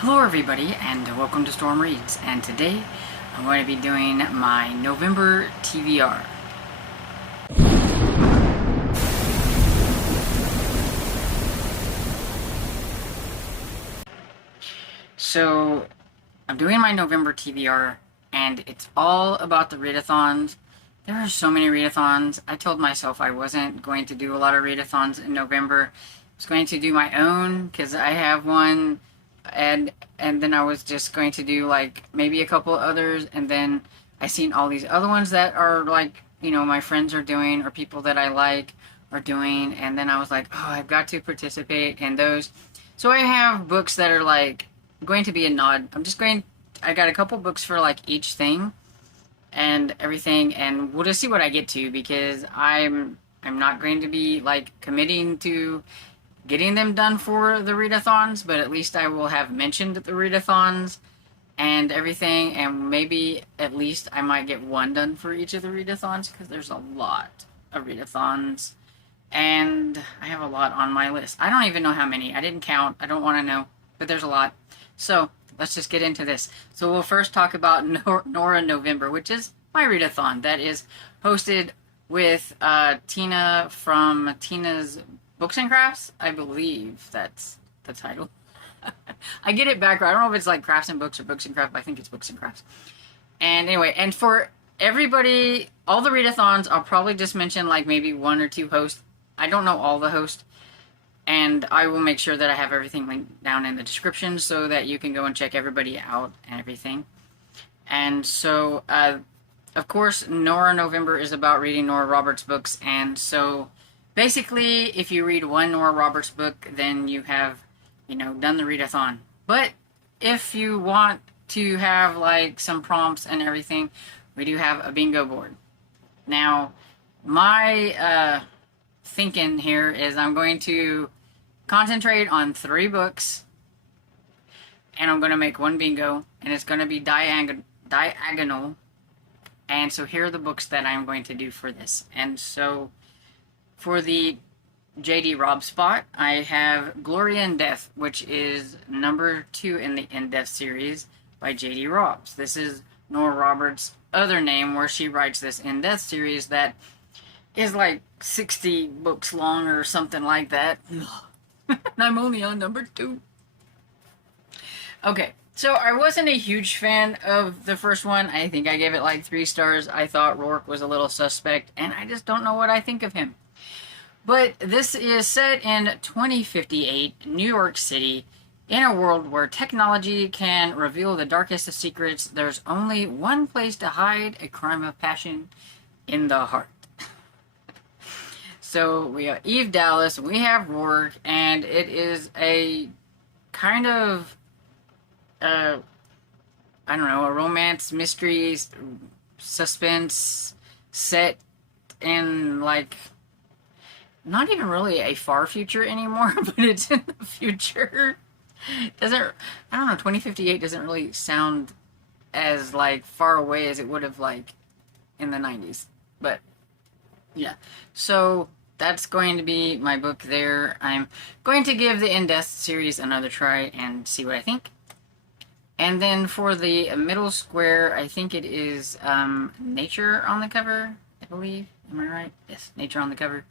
Hello everybody and welcome to Storm Reads, and today I'm going to be doing my November TBR. So I'm doing my November TBR and it's all about the readathons. There are so many readathons. I told myself I wasn't going to do a lot of readathons in November. I was going to do my own because I have one, and then I was just going to do like maybe a couple others, and then I seen all these other ones that are like, you know, my friends are doing or people that I like are doing, and then I was like, oh, I've got to participate in those. So I have books that are like going to be a nod. I got a couple books for like each thing and everything, and we'll just see what I get to, because I'm not going to be like committing to getting them done for the readathons, but at least I will have mentioned the readathons and everything, and maybe at least I might get one done for each of the readathons, because there's a lot of readathons and I have a lot on my list. I don't even know how many. I didn't count. I don't want to know, but there's a lot. So let's just get into this. So we'll first talk about Nora November, which is my readathon that is hosted with Tina from Tina's Books and Crafts. I believe that's the title. I get it backwards. I don't know if it's like Crafts and Books or Books and Crafts, but I think it's Books and Crafts. And anyway, and for everybody, all the readathons, I'll probably just mention like maybe one or two hosts. I don't know all the hosts. And I will make sure that I have everything linked down in the description so that you can go and check everybody out and everything. And so, of course, Nora November is about reading Nora Roberts books. And so, basically, if you read one Nora Roberts book, then you have, you know, done the readathon. But if you want to have, like, some prompts and everything, we do have a bingo board. Now, my thinking here is I'm going to concentrate on 3 books, and I'm going to make one bingo, and it's going to be diagonal. And so here are the books that I'm going to do for this. And so for the J.D. Robb spot, I have Glory in Death, which is number 2 in the In Death series by J.D. Robb. This is Nora Roberts' other name, where she writes this In Death series that is like 60 books long or something like that. And I'm only on number 2. Okay, so I wasn't a huge fan of the first one. I think I gave it like 3 stars. I thought Rourke was a little suspect, and I just don't know what I think of him. But this is set in 2058, New York City, in a world where technology can reveal the darkest of secrets. There's only one place to hide a crime of passion: in the heart. So we have Eve Dallas, we have Rourke, and it is a kind of, I don't know, a romance, mystery, suspense set in, like, not even really a far future anymore, but it's in the future. I don't know, 2058 doesn't really sound as, like, far away as it would have, like, in the 90s. But, yeah. So that's going to be my book there. I'm going to give the In Death series another try and see what I think. And then for the middle square, I think it is Nature on the cover, I believe. Am I right? Yes, Nature on the cover.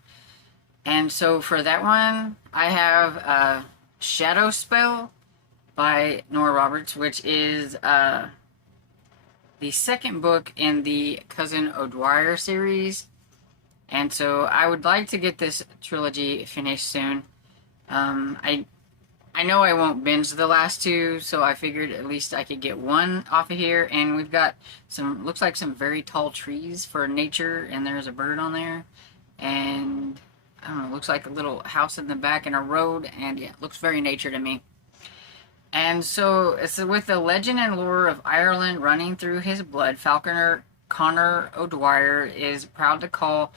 And so for that one, I have Shadow Spell by Nora Roberts, which is the second book in the Cousin O'Dwyer series. And so I would like to get this trilogy finished soon. I know I won't binge the last 2, so I figured at least I could get one off of here. And we've got some, looks like some very tall trees for nature, and there's a bird on there. And I don't know, looks like a little house in the back and a road, and yeah, it looks very nature to me. And so it's with the legend and lore of Ireland running through his blood, Falconer Connor O'Dwyer is proud to call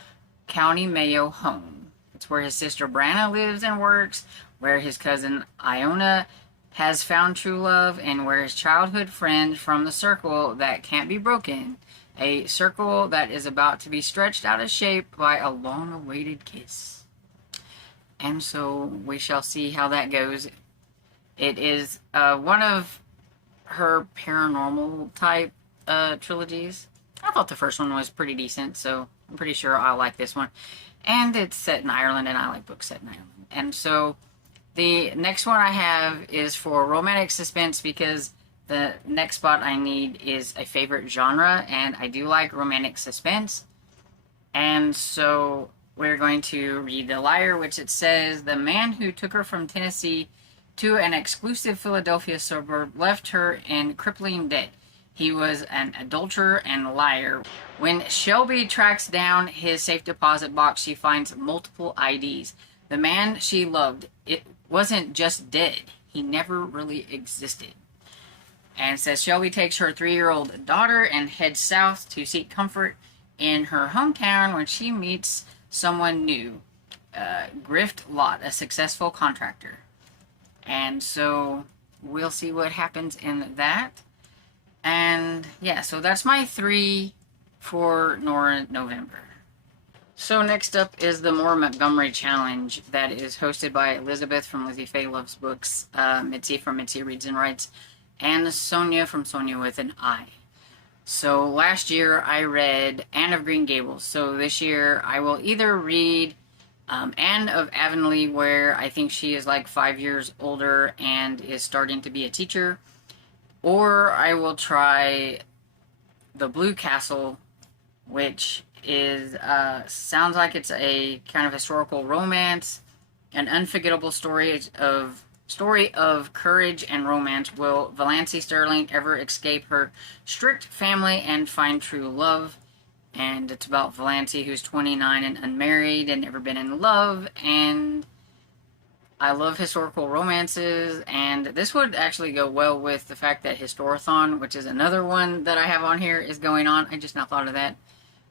County Mayo home. It's where his sister Branna lives and works, where his cousin Iona has found true love, and where his childhood friend from the circle that can't be broken, a circle that is about to be stretched out of shape by a long-awaited kiss. And so we shall see how that goes. It is one of her paranormal type trilogies. I thought the first one was pretty decent, so I'm pretty sure I'll like this one. And it's set in Ireland, and I like books set in Ireland. And so the next one I have is for romantic suspense, because the next spot I need is a favorite genre, and I do like romantic suspense. And so we're going to read The Liar, which it says, the man who took her from Tennessee to an exclusive Philadelphia suburb left her in crippling debt. He was an adulterer and liar. When Shelby tracks down his safe deposit box, she finds multiple IDs. The man she loved, it wasn't just dead. He never really existed. And it says Shelby takes her 3-year-old daughter and heads south to seek comfort in her hometown when she meets someone new. Grift Lott, a successful contractor. And so we'll see what happens in that. And yeah, so that's my 3 for Nora November. So next up is the More Montgomery Challenge that is hosted by Elizabeth from Lizzie Faye Loves Books, Mitzi from Mitzi Reads and Writes, and Sonia from Sonia with an I. So last year I read Anne of Green Gables. So this year I will either read Anne of Avonlea, where I think she is like 5 years older and is starting to be a teacher, or I will try The Blue Castle, which is sounds like it's a kind of historical romance, an unforgettable story of courage and romance. Will Valancy Sterling ever escape her strict family and find true love? And it's about Valancy, who's 29 and unmarried and never been in love. And I love historical romances, and this would actually go well with the fact that Historathon, which is another one that I have on here, is going on. I just now thought of that.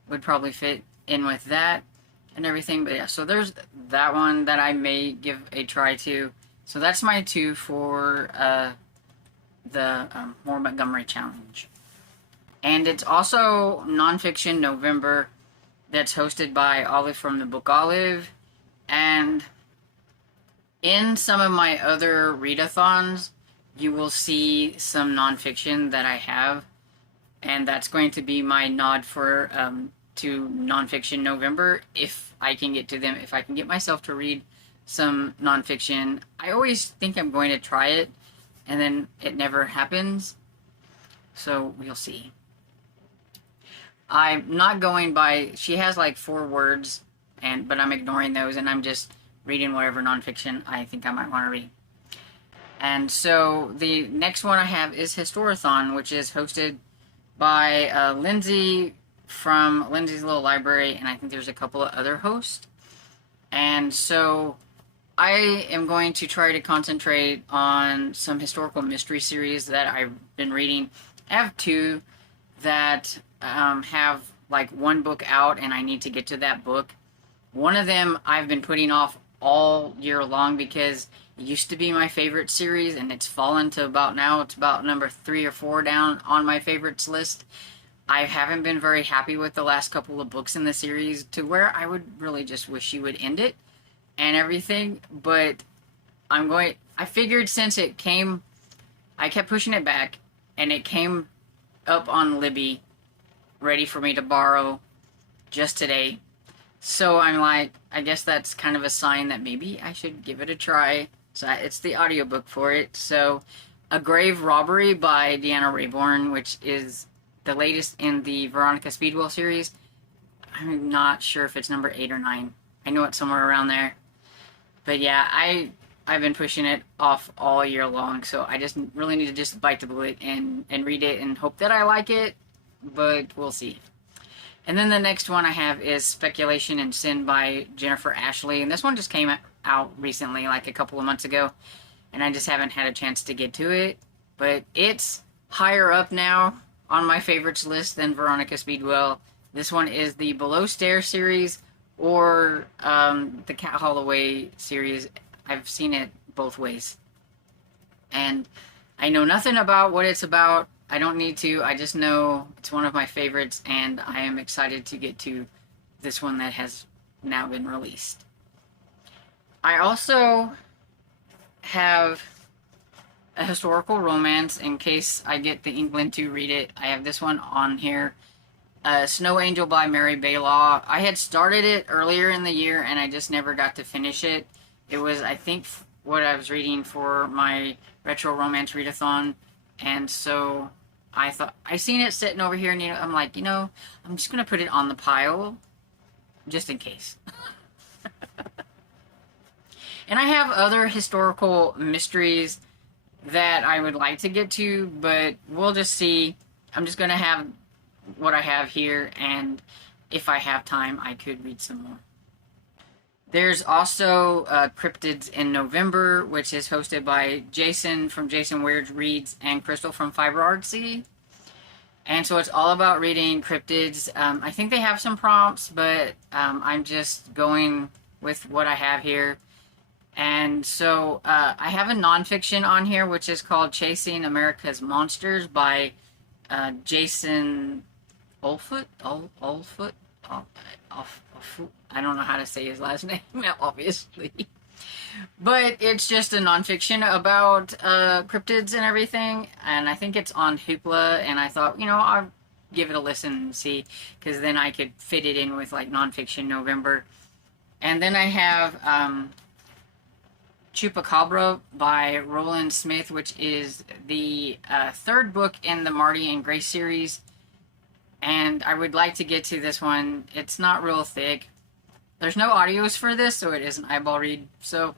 Would probably fit in with that and everything. But yeah, so there's that one that I may give a try to. So that's my 2 for the More Montgomery Challenge. And it's also Nonfiction November, that's hosted by Olive from the Book Olive. And in some of my other readathons, you will see some nonfiction that I have. And that's going to be my nod for to Nonfiction November, if I can get to them, if I can get myself to read some nonfiction. I always think I'm going to try it, and then it never happens. So we'll see. I'm not going by, she has like 4 words, but I'm ignoring those, and I'm just reading whatever nonfiction I think I might want to read. And so the next one I have is Historathon, which is hosted by Lindsay from Lindsay's Little Library, and I think there's a couple of other hosts. And so I am going to try to concentrate on some historical mystery series that I've been reading. I have 2 that have like 1 book out, and I need to get to that book. One of them I've been putting off all year long because it used to be my favorite series, and it's fallen to about now, it's about number 3 or 4 down on my favorites list. I haven't been very happy with the last couple of books in the series, to where I would really just wish you would end it and everything. But I figured since it came, I kept pushing it back, and it came up on Libby, ready for me to borrow just today. So I'm like, I guess that's kind of a sign that maybe I should give it a try. So it's the audiobook for it. So A Grave Robbery by Deanna Raybourn, which is the latest in the Veronica Speedwell series. I'm not sure if it's number 8 or 9. I know it's somewhere around there. But yeah, I've been pushing it off all year long, so I just really need to just bite the bullet and read it and hope that I like it, but we'll see. And then the next one I have is Speculation and Sin by Jennifer Ashley, and this one just came out recently, like a couple of months ago, and I just haven't had a chance to get to it, but it's higher up now on my favorites list than Veronica Speedwell. This one is the Below Stairs series, or the Cat Holloway series. I've seen it both ways. And I know nothing about what it's about. I don't need to. I just know it's one of my favorites, and I am excited to get to this one that has now been released. I also have a historical romance in case I get the England to read it. I have this one on here. Snow Angel by Mary Baylaw. I had started it earlier in the year and I just never got to finish it. It was, I think, what I was reading for my retro romance readathon, and so I thought, I seen it sitting over here, and I'm like, I'm just gonna put it on the pile just in case. And I have other historical mysteries that I would like to get to, but we'll just see. I'm just gonna have what I have here, and if I have time, I could read some more. There's also Cryptids in November, which is hosted by Jason from Jason Weird Reads and Crystal from Fiber Artsy. And so it's all about reading cryptids. I think they have some prompts, but I'm just going with what I have here. And so I have a nonfiction on here, which is called Chasing America's Monsters by Jason Olfoot. I don't know how to say his last name, obviously. But it's just a nonfiction about cryptids and everything. And I think it's on Hoopla. And I thought, I'll give it a listen and see. Because then I could fit it in with, like, Nonfiction November. And then I have Chupacabra by Roland Smith, which is the third book in the Marty and Grace series. And I would like to get to this one. It's not real thick. There's no audios for this, so it is an eyeball read. So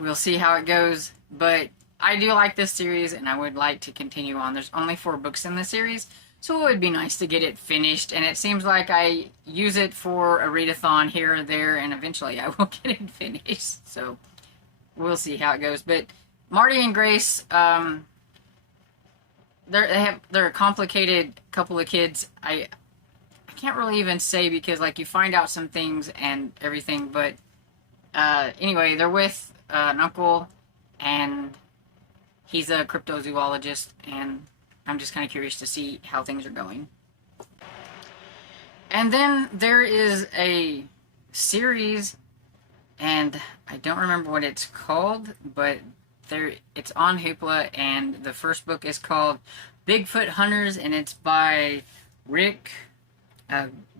we'll see how it goes. But I do like this series, and I would like to continue on. There's only 4 books in the series, so it would be nice to get it finished. And it seems like I use it for a readathon here or there, and eventually I will get it finished. So we'll see how it goes. But Marty and Grace, they're a complicated couple of kids. I can't really even say because, like, you find out some things and everything, but anyway, they're with an uncle, and he's a cryptozoologist, and I'm just kind of curious to see how things are going. And then there is a series, and I don't remember what it's called, but it's on Hoopla, and the first book is called Bigfoot Hunters, and it's by Rick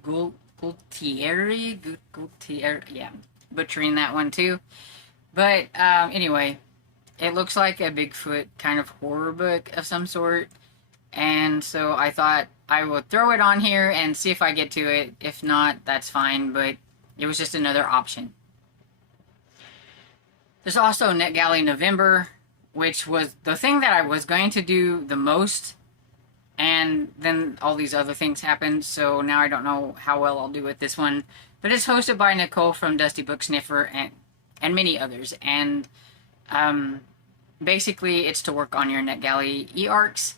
Gultieri, yeah, butchering that one too. But anyway, it looks like a Bigfoot kind of horror book of some sort, and so I thought I would throw it on here and see if I get to it. If not, that's fine, but it was just another option. There's also Netgalley November, which was the thing that I was going to do the most, and then all these other things happened, so now I don't know how well I'll do with this one. But it's hosted by Nicole from Dusty Book Sniffer and many others, and basically it's to work on your Netgalley e-arcs,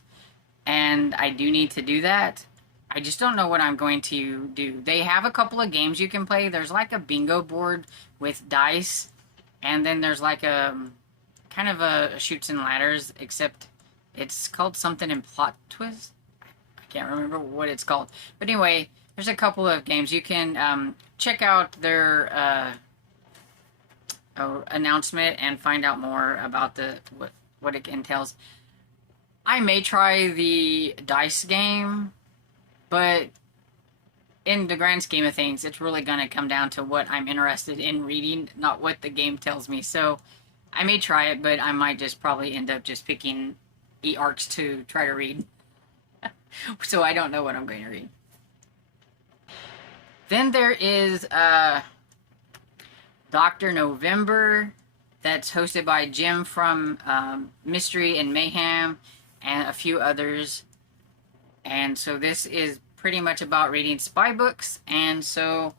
and I do need to do that. I just don't know what I'm going to do. They have a couple of games you can play. There's like a bingo board with dice, and then there's like a kind of a Chutes and Ladders, except it's called something in Plot Twist. I can't remember what it's called. But anyway, there's a couple of games. You can check out their announcement and find out more about what it entails. I may try the dice game, but in the grand scheme of things, it's really going to come down to what I'm interested in reading, not what the game tells me. So I may try it, but I might just probably end up just picking e-arcs to try to read. So I don't know what I'm going to read. Then there is Dr. November, that's hosted by Jim from Mystery and Mayhem and a few others. And so this is pretty much about reading spy books, and so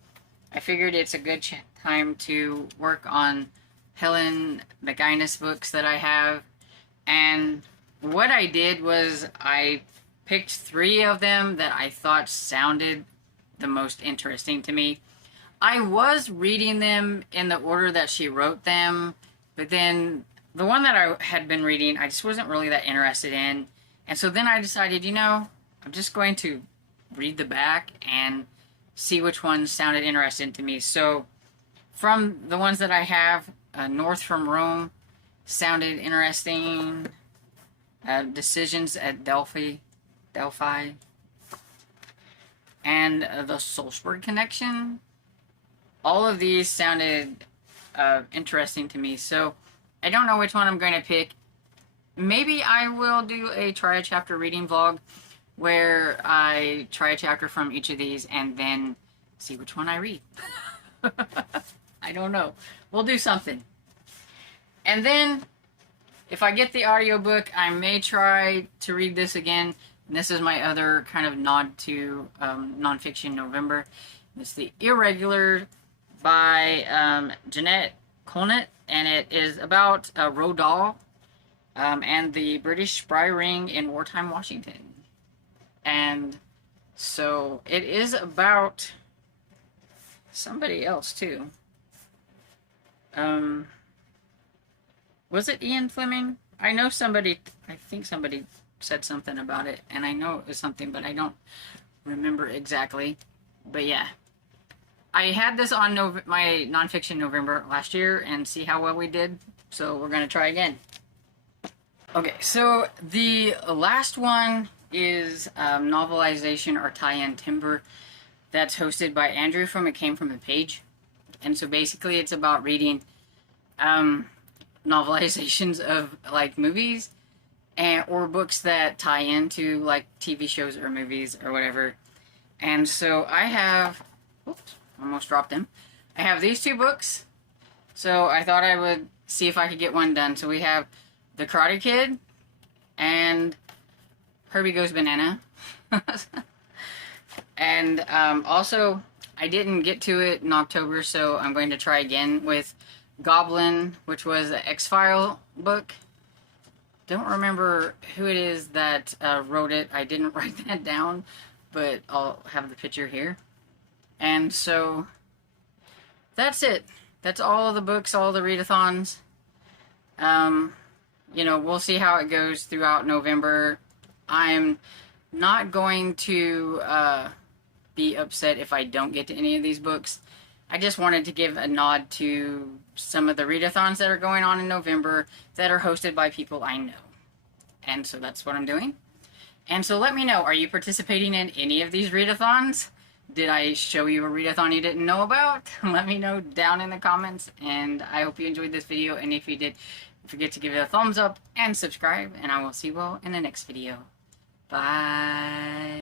I figured it's a good time to work on Helen McInnes books that I have. And what I did was I picked 3 of them that I thought sounded the most interesting to me. I was reading them in the order that she wrote them, but then the one that I had been reading, I just wasn't really that interested in. And so then I decided, I'm just going to read the back and see which ones sounded interesting to me. So from the ones that I have, North from Rome sounded interesting. Decisions at Delphi, and the Soulsburg Connection. All of these sounded interesting to me, so I don't know which one I'm going to pick. Maybe I will do a try a chapter reading vlog where I try a chapter from each of these and then see which one I read. I don't know. We'll do something. And then, if I get the audiobook, I may try to read this again. And this is my other kind of nod to Nonfiction November. It's The Irregular by Jeanette Colnett, and it is about Roald Dahl and the British spy ring in wartime Washington. And so it is about somebody else too. Was it Ian Fleming? I know somebody, I think somebody said something about it, and I know it was something, but I don't remember exactly. But yeah, I had this on my Nonfiction November last year, and see how well we did, so we're going to try again. Okay, so the last one is Novelization or Tie-In Timber, that's hosted by Andrew from It Came From a Page. And so basically it's about reading novelizations of like movies or books that tie into like TV shows or movies or whatever. And so I have, oops, almost dropped them. I have these two books, so I thought I would see if I could get one done. So we have The Karate Kid and Herbie Goes Banana. And also, I didn't get to it in October, so I'm going to try again with Goblin, which was an X-File book. Don't remember who it is that wrote it. I didn't write that down, but I'll have the picture here. And so, that's it. That's all of the books, all the readathons. You know, we'll see how it goes throughout November. I'm not going to be upset if I don't get to any of these books. I just wanted to give a nod to some of the readathons that are going on in November that are hosted by people I know. And so that's what I'm doing. And so let me know, are you participating in any of these readathons? Did I show you a readathon you didn't know about? Let me know down in the comments, and I hope you enjoyed this video, and if you did, don't forget to give it a thumbs up and subscribe, and I will see you all in the next video. Bye.